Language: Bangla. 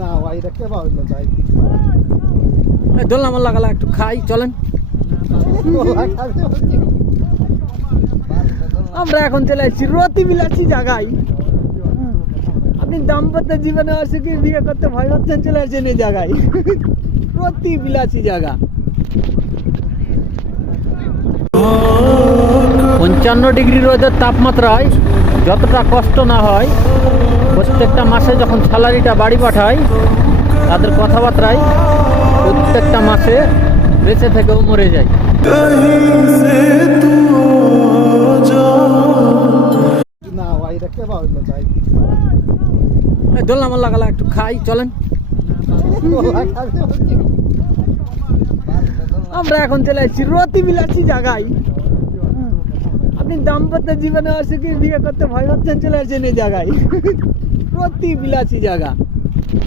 না ভাই এটা কে ভাবলো তাই দোলনা মোল্লা গালা একটু খাই চলেন। আমরা এখন চলে আসছি রতি বিলাসী জায়গায়। আপনি দাম্পত্য জীবনে আসে কি বিয়ে করতে ভয় পাচ্ছেন, চলে আসছেন এই জায়গায়। রতি বিলাসী জায়গা। 55 ডিগ্রি রোদের তাপমাত্রায় যতটা কষ্ট না হয়, প্রত্যেকটা মাসে যখন স্যালারিটা বাড়ি পাঠায় তাদের কথাবার্তায় প্রত্যেকটা মাসে বেঁচে থেকেও মরে যায়। না ভাই এটা কে ভাবলো তাই দোলনা মোল্লা গালা একটু খাই চলেন। আমরা এখন চলে আসছি রতি বিলাসী জায়গায়। আপনি দাম্পত্য জীবনে আসে কি বিয়ে করতে ভয় পাচ্ছেন, চলে আসছেন এই জায়গায়। রতি বিলাসী জায়গা।